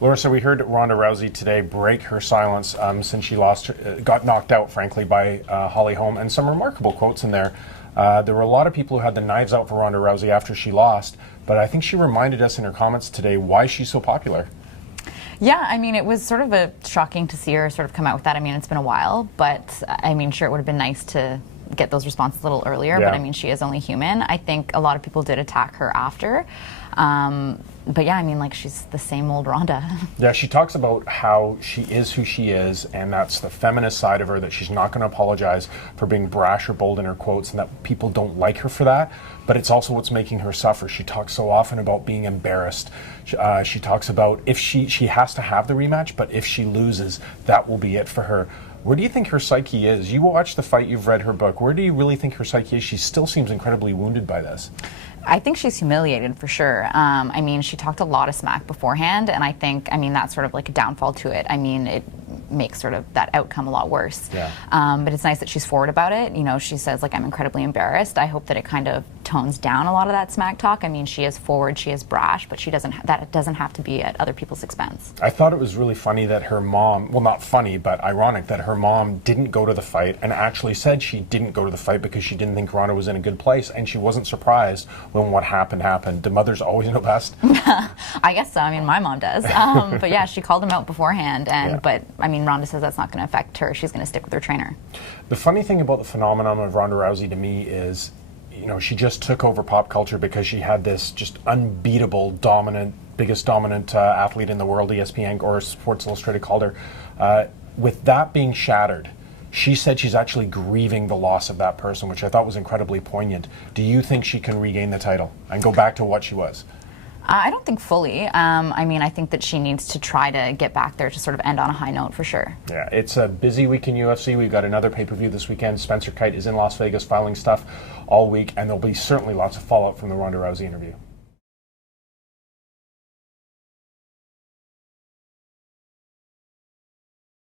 Larissa, we heard Ronday Rousey today break her silence since she got knocked out, frankly, by Holly Holm, and some remarkable quotes in there. There were a lot of people who had the knives out for Ronday Rousey after she lost, but I think she reminded us in her comments today why she's so popular. Yeah, I mean, it was sort of shocking to see her sort of come out with that. I mean, it's been a while, but I mean, sure, it would have been nice to get those responses a little earlier, but I mean, she is only human. I think a lot of people did attack her after. But yeah, I mean, like, she's the same old Ronda. Yeah, she talks about how she is who she is, and that's the feminist side of her, that she's not going to apologize for being brash or bold in her quotes, and that people don't like her for that. But it's also what's making her suffer. She talks so often about being embarrassed. She talks about if she has to have the rematch, but if she loses, that will be it for her. Where do you think her psyche is? You watched the fight, you've read her book. Where do you really think her psyche is? She still seems incredibly wounded by this. I think she's humiliated for sure. I mean, she talked a lot of smack beforehand, and I think, I mean, that's sort of like a downfall to it. I mean, it makes sort of that outcome a lot worse. Yeah. But it's nice that she's forward about it. You know, she says, like, I'm incredibly embarrassed. I hope that it kind of tones down a lot of that smack talk. I mean, she is forward, she is brash, but that doesn't have to be at other people's expense. I thought it was really funny that her mom, well, not funny, but ironic that her mom didn't go to the fight and actually said she didn't go to the fight because she didn't think Ronda was in a good place, and she wasn't surprised when what happened. Do mothers always know best? I guess so. I mean, my mom does. But yeah, she called him out beforehand, and but I mean, Ronda says that's not going to affect her. She's going to stick with her trainer. The funny thing about the phenomenon of Ronday Rousey to me is, you know, she just took over pop culture because she had this just unbeatable, biggest dominant athlete in the world, ESPN or Sports Illustrated called her. With that being shattered, she said she's actually grieving the loss of that person, which I thought was incredibly poignant. Do you think she can regain the title and go back to what she was? I don't think fully. I mean, I think that she needs to try to get back there to sort of end on a high note for sure. Yeah, it's a busy week in UFC. We've got another pay-per-view this weekend. Spencer Kite is in Las Vegas filing stuff all week, and there'll be certainly lots of fallout from the Ronday Rousey interview.